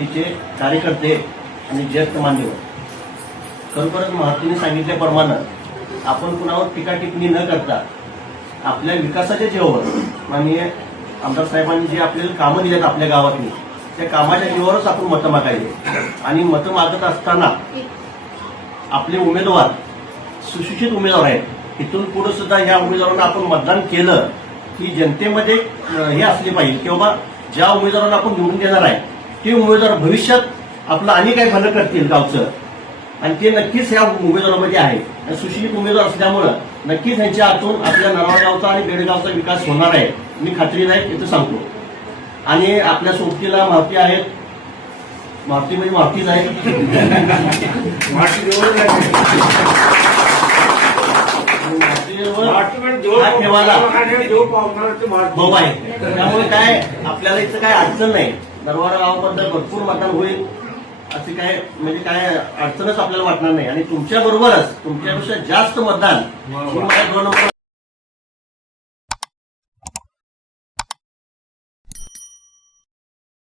पार्टीचे कार्यकर्ते आणि ज्येष्ठ मान्यवर, खरोखरच महात्मीने सांगितल्याप्रमाणे आपण कुणावर टीका टिप्पणी न करता आपल्या विकासाच्या जीवावर, माननीय आमदार साहेबांनी जे आपल्याला कामं दिलेत आपल्या गावातली, त्या कामाच्या जीवावरच आपण मतं मागायचे. आणि मतं मागत असताना आपले उमेदवार सुशिक्षित उमेदवार आहेत. इथून पुढे सुद्धा या उमेदवारांना आपण मतदान केलं की जनतेमध्ये हे असले पाहिजे की बाबा ज्या उमेदवारांना आपण निवडून देणार आहे ते उमेदवार भविष्यात आपलं आणि काय भलं करतील गावचं, आणि ते नक्कीच या उमेदवारामध्ये आहे. सुशिक्षित उमेदवार असल्यामुळं नक्कीच यांच्या हातून आपल्या नरवाडगावचा आणि बेडगावचा विकास होणार आहे, मी खात्रीदायक इथं सांगतो. आणि आपल्या सोबतीला मारुती आहेत, मारुती म्हणजे मारुतीच आहे, त्यामुळे काय आपल्याला इथं काय अडचण नाही. नरवाडा गावाबद्दल भरपूर मतदान होईल असे काय म्हणजे काय अडचणच आपल्याला वाटणार नाही. आणि तुमच्या बरोबरच तुमच्यापेक्षा जास्त मतदान 2 नंबर